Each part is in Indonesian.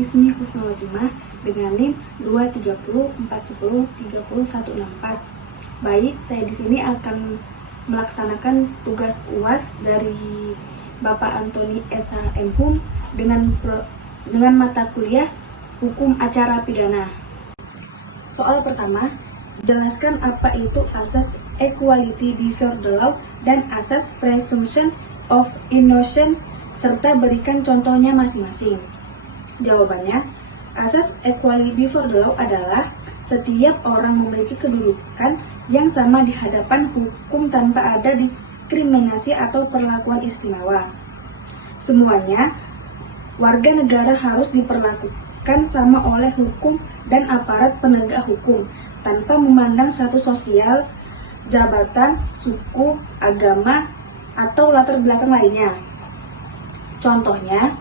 Ismi Husnul Khotimah dengan NIM 23041030164. Baik, saya di sini akan melaksanakan tugas UAS dari Bapak Antoni Esa M.Hum dengan mata kuliah Hukum Acara Pidana. Soal pertama, jelaskan apa itu asas equality before the law dan asas presumption of innocence serta berikan contohnya masing-masing. Jawabannya, asas equality before the law adalah setiap orang memiliki kedudukan yang sama di hadapan hukum tanpa ada diskriminasi atau perlakuan istimewa. Semuanya warga negara harus diperlakukan sama oleh hukum dan aparat penegak hukum tanpa memandang status sosial, jabatan, suku, agama, atau latar belakang lainnya. Contohnya,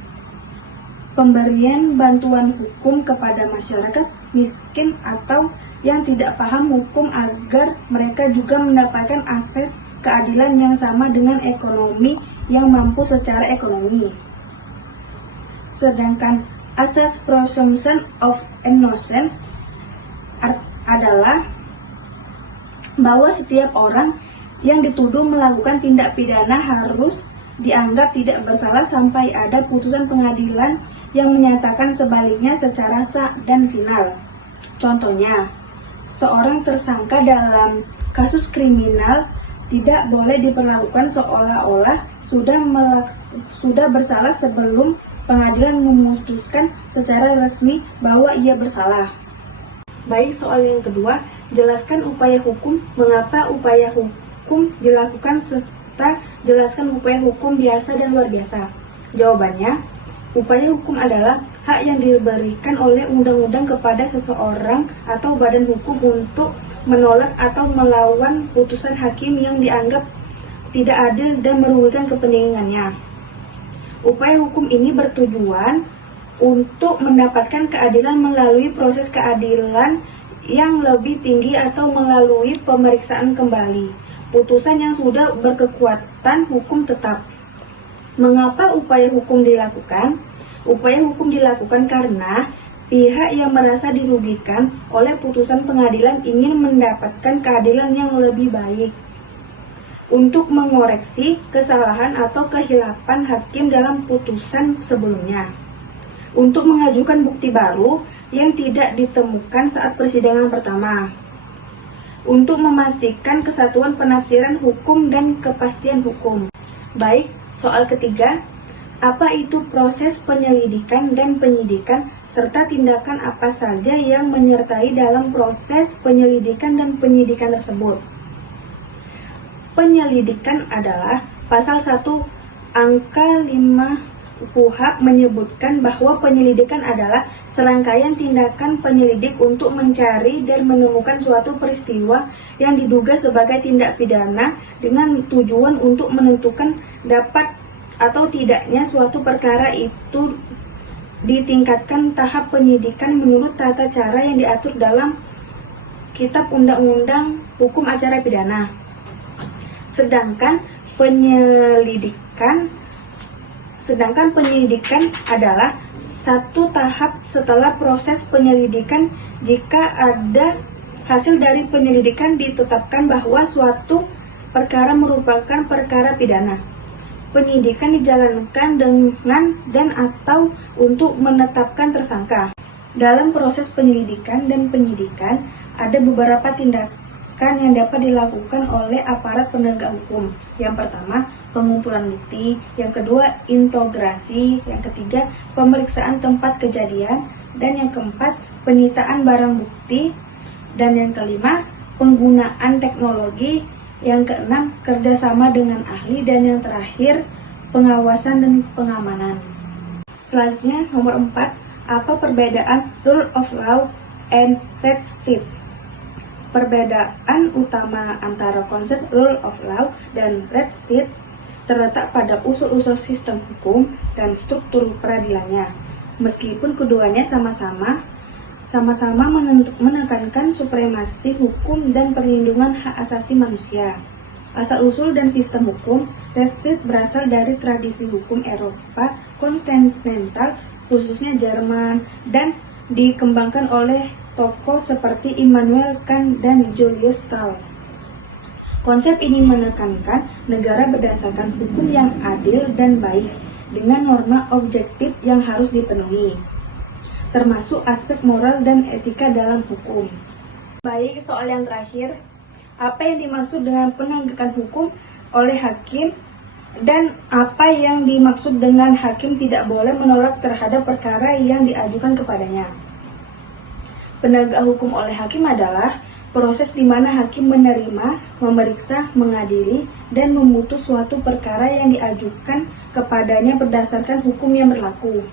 pemberian bantuan hukum kepada masyarakat miskin atau yang tidak paham hukum agar mereka juga mendapatkan akses keadilan yang sama dengan ekonomi yang mampu secara ekonomi. Sedangkan asas presumption of innocence adalah bahwa setiap orang yang dituduh melakukan tindak pidana harus dianggap tidak bersalah sampai ada putusan pengadilan yang menyatakan sebaliknya secara sah dan final. Contohnya, seorang tersangka dalam kasus kriminal tidak boleh diperlakukan seolah-olah sudah bersalah sebelum pengadilan memutuskan secara resmi bahwa ia bersalah. Baik, soal yang kedua, jelaskan upaya hukum, mengapa upaya hukum dilakukan serta jelaskan upaya hukum biasa dan luar biasa. Jawabannya, upaya hukum adalah hak yang diberikan oleh undang-undang kepada seseorang atau badan hukum untuk menolak atau melawan putusan hakim yang dianggap tidak adil dan merugikan kepentingannya. Upaya hukum ini bertujuan untuk mendapatkan keadilan melalui proses keadilan yang lebih tinggi atau melalui pemeriksaan kembali putusan yang sudah berkekuatan hukum tetap. Mengapa upaya hukum dilakukan? Upaya hukum dilakukan karena pihak yang merasa dirugikan oleh putusan pengadilan ingin mendapatkan keadilan yang lebih baik untuk mengoreksi kesalahan atau kehilapan hakim dalam putusan sebelumnya, untuk mengajukan bukti baru yang tidak ditemukan saat persidangan pertama, untuk memastikan kesatuan penafsiran hukum dan kepastian hukum. Baik, soal ketiga, apa itu proses penyelidikan dan penyidikan serta tindakan apa saja yang menyertai dalam proses penyelidikan dan penyidikan tersebut? Penyelidikan adalah pasal 1 angka 5 KUHP menyebutkan bahwa penyelidikan adalah serangkaian tindakan penyelidik untuk mencari dan menemukan suatu peristiwa yang diduga sebagai tindak pidana dengan tujuan untuk menentukan dapat atau tidaknya suatu perkara itu ditingkatkan tahap penyidikan menurut tata cara yang diatur dalam Kitab Undang-Undang Hukum Acara Pidana. Sedangkan penyelidikan adalah satu tahap setelah proses penyelidikan. Jika ada hasil dari penyelidikan ditetapkan bahwa suatu perkara merupakan perkara pidana, penyidikan dijalankan dengan dan atau untuk menetapkan tersangka. Dalam proses penyelidikan dan penyidikan ada beberapa tindakan yang dapat dilakukan oleh aparat penegak hukum. Yang pertama, pengumpulan bukti. Yang kedua, integrasi. Yang ketiga, pemeriksaan tempat kejadian. Dan yang keempat, penyitaan barang bukti. Dan yang kelima, penggunaan teknologi. Yang keenam, kerjasama dengan ahli. Dan yang terakhir, pengawasan dan pengamanan. Selanjutnya, nomor 4, apa perbedaan rule of law and red state? Perbedaan utama antara konsep rule of law dan red state terletak pada usul-usul sistem hukum dan struktur peradilannya. Meskipun keduanya sama-sama menekankan supremasi hukum dan perlindungan hak asasi manusia. Asal-usul dan sistem hukum red state berasal dari tradisi hukum Eropa kontinental khususnya Jerman, dan dikembangkan oleh tokoh seperti Immanuel Kant dan Julius Stahl. Konsep ini menekankan negara berdasarkan hukum yang adil dan baik dengan norma objektif yang harus dipenuhi, termasuk aspek moral dan etika dalam hukum. Baik, soal yang terakhir, apa yang dimaksud dengan penegakan hukum oleh hakim dan apa yang dimaksud dengan hakim tidak boleh menolak terhadap perkara yang diajukan kepadanya? Penegak hukum oleh hakim adalah proses di mana hakim menerima, memeriksa, mengadili, dan memutus suatu perkara yang diajukan kepadanya berdasarkan hukum yang berlaku.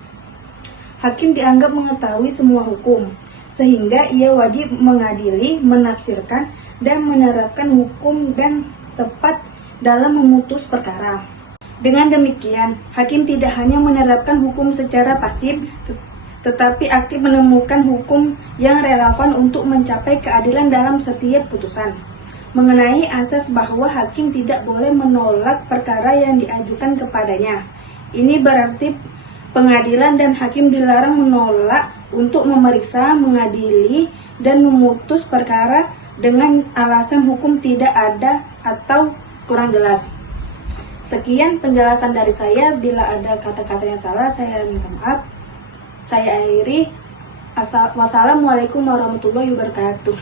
Hakim dianggap mengetahui semua hukum, sehingga ia wajib mengadili, menafsirkan, dan menerapkan hukum dan tepat dalam memutus perkara. Dengan demikian, hakim tidak hanya menerapkan hukum secara pasif, tetapi aktif menemukan hukum yang relevan untuk mencapai keadilan dalam setiap putusan. Mengenai asas bahwa hakim tidak boleh menolak perkara yang diajukan kepadanya, ini berarti pengadilan dan hakim dilarang menolak untuk memeriksa, mengadili, dan memutus perkara dengan alasan hukum tidak ada atau kurang jelas. Sekian penjelasan dari saya. Bila ada kata-kata yang salah, saya minta maaf. Saya akhiri. Wassalamualaikum warahmatullahi wabarakatuh.